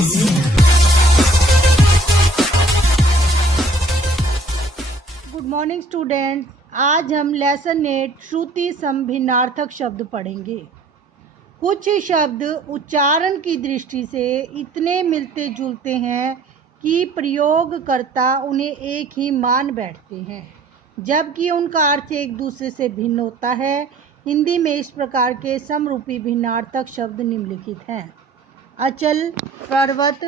Good morning student. आज हम lesson 8 श्रुति सम भिन्नार्थक शब्द पढ़ेंगे। कुछ शब्द उच्चारण की दृष्टि से इतने मिलते जुलते हैं कि प्रयोगकर्ता उन्हें एक ही मान बैठते हैं, जबकि उनका अर्थ एक दूसरे से भिन्न होता है। हिंदी में इस प्रकार के समरूपी भिन्नार्थक शब्द निम्नलिखित हैं: अचल पर्वत,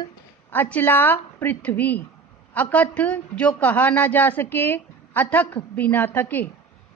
अचला पृथ्वी, अकथ जो कहा ना जा सके, अथक बिना थके।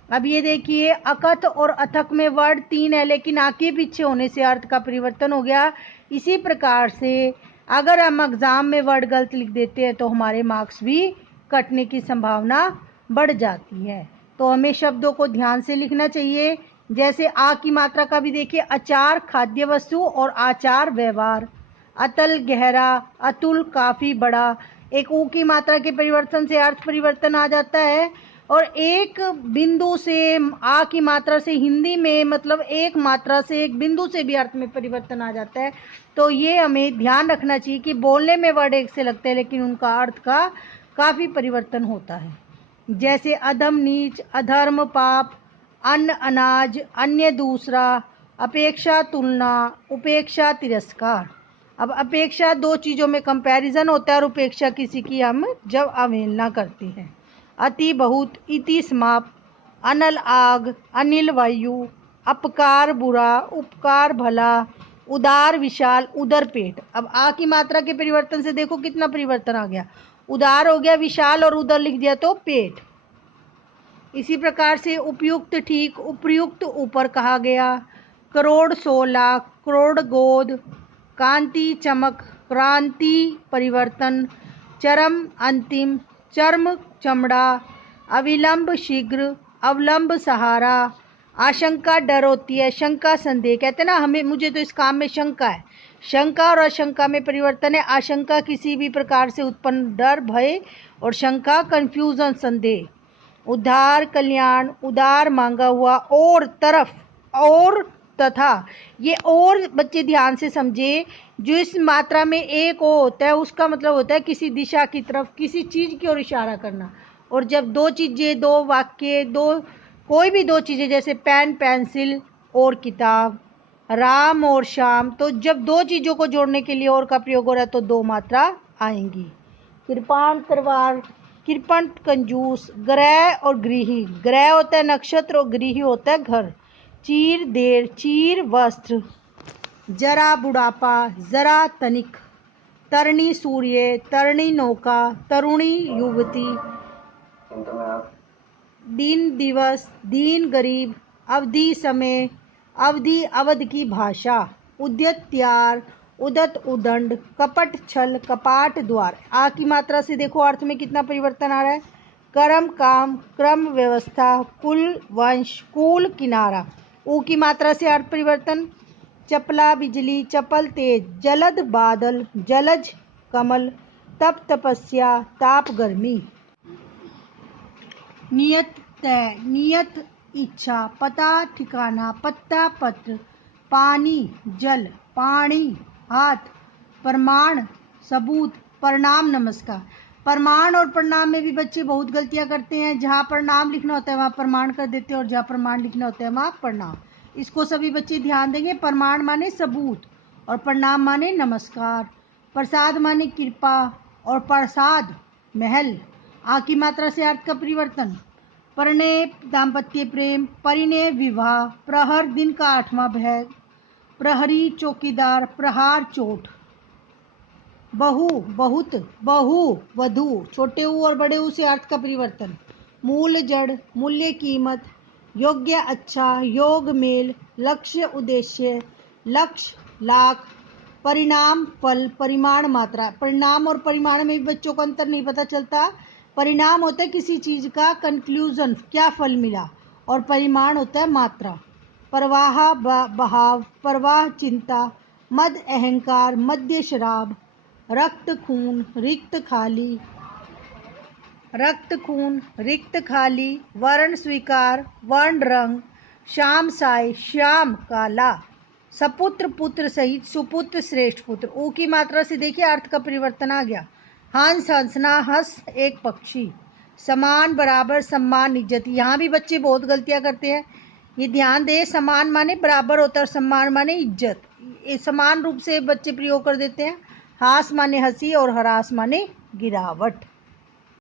अब ये देखिए, अकथ और अथक में वर्ड 3 है, लेकिन आगे पीछे होने से अर्थ का परिवर्तन हो गया। इसी प्रकार से अगर हम एग्ज़ाम में वर्ड गलत लिख देते हैं तो हमारे मार्क्स भी कटने की संभावना बढ़ जाती है। तो हमें शब्दों को ध्यान से लिखना चाहिए। जैसे आ की मात्रा का भी देखिए, अचार खाद्य वस्तु और आचार व्यवहार। अतल गहरा, अतुल काफ़ी बड़ा। एक ऊ की मात्रा के परिवर्तन से अर्थ परिवर्तन आ जाता है। और एक बिंदु से आ की मात्रा से हिंदी में मतलब एक मात्रा से एक बिंदु से भी अर्थ में परिवर्तन आ जाता है। तो ये हमें ध्यान रखना चाहिए कि बोलने में वर्ड एक से लगते हैं, लेकिन उनका अर्थ का काफ़ी परिवर्तन होता है। जैसे अधम नीच, अधर्म पाप, अन्न अनाज, अन्य दूसरा, अपेक्षा तुलना, उपेक्षा तिरस्कार। अब अपेक्षा दो चीज़ों में कंपैरिजन होता है और उपेक्षा किसी की हम जब अवहेलना करते हैं। अति बहुत, इति समाप्त, अनल आग, अनिल वायु, अपकार बुरा, उपकार भला, उदार विशाल, उदर पेट। अब आ की मात्रा के परिवर्तन से देखो कितना परिवर्तन आ गया। उदार हो गया विशाल और उदर लिख दिया तो पेट। इसी प्रकार से उपयुक्त ठीक, उपयुक्त ऊपर कहा गया। करोड़ 100 लाख, करोड़ गोद, कांति चमक, क्रांति परिवर्तन, चरम अंतिम, चर्म चमड़ा, अविलंब शीघ्र, अवलंब सहारा। आशंका डर होती है, शंका संदेह। कहते हैं ना हमें मुझे तो इस काम में शंका है। शंका और आशंका में परिवर्तन है। आशंका किसी भी प्रकार से उत्पन्न डर भय और शंका कंफ्यूजन संदेह। उद्धार कल्याण, उदार मांगा हुआ, और तरफ और तथा। ये और बच्चे ध्यान से समझे, जो इस मात्रा में एक ओ होता है उसका मतलब होता है किसी दिशा की तरफ, किसी चीज़ की ओर इशारा करना। और जब दो चीज़ें, दो वाक्य, दो कोई भी दो चीज़ें जैसे पेन पेंसिल और किताब, राम और शाम, तो जब दो चीज़ों को जोड़ने के लिए और का प्रयोग हो रहा है तो दो मात्रा आएंगी। कृपाण तलवार, कृपण कंजूस, ग्रह और गृही। ग्रह होता है नक्षत्र और गृही होता है घर। चीर देर, चीर वस्त्र, जरा बुढ़ापा, जरा तनिक, तरणी सूर्य, तरणी नौका, तरुणी युवती, दिन दिवस, दीन गरीब, अवधि समय, अवधि अवध की भाषा, उद्यत त्यार, उदत उदंड, कपट छल, कपाट द्वार। आ की मात्रा से देखो अर्थ में कितना परिवर्तन आ रहा है। कर्म काम, क्रम व्यवस्था, कुल वंश, कूल किनारा। ऊ की मात्रा से अर्थ परिवर्तन। चपला बिजली, चपल तेज, जलद बादल, जलज कमल, तप तपस्या, ताप गर्मी। नियत तय, नियत इच्छा, पता ठिकाना, पत्ता पत्र, पानी जल, पानी हाथ, प्रमाण सबूत, प्रणाम नमस्कार। प्रमाण और प्रणाम में भी बच्चे बहुत गलतियां करते हैं। जहाँ प्रणाम लिखना होता है वहाँ प्रमाण कर देते हैं और जहाँ प्रमाण लिखना होता है वहाँ प्रणाम। इसको सभी बच्चे ध्यान देंगे। प्रमाण माने सबूत और प्रणाम माने नमस्कार। प्रसाद माने कृपा और प्रसाद महल। आ की मात्रा से अर्थ का परिवर्तन। परिणय दाम्पत्य प्रेम, परिणय विवाह, प्रहर दिन का 8वां भाग, प्रहरी चौकीदार, प्रहार चोट। बहु बहुत, बहु वधु, छोटे ऊ और बड़े ऊ से अर्थ का परिवर्तन। मूल जड़, मूल्य कीमत, योग्य अच्छा, योग मेल, लक्ष्य उद्देश्य, लक्ष्य लाख, परिणाम फल, परिमाण मात्रा। परिणाम और परिमाण में भी बच्चों को अंतर नहीं पता चलता। परिणाम होता है किसी चीज़ का कंक्लूजन, क्या फल मिला, और परिमाण होता है मात्रा। प्रवाह बहाव, प्रवाह चिंता, मद अहंकार, मध्य शराब, रक्त खून, रिक्त खाली, रक्त खून, रिक्त खाली, वर्ण स्वीकार, वर्ण रंग, शाम साय, श्याम काला। सपुत्र पुत्र सहित सुपुत्र श्रेष्ठ पुत्र। ऊ की मात्रा से देखिए अर्थ का परिवर्तन आ गया। हंस हंसना, हंस एक पक्षी। समान बराबर सम्मान इज्जत। यहाँ भी बच्चे बहुत गलतियां करते हैं, ये ध्यान दे। समान माने बराबर होता है, सम्मान माने इज्जत। समान रूप से बच्चे प्रयोग कर देते हैं। हास माने हंसी और हरास माने गिरावट।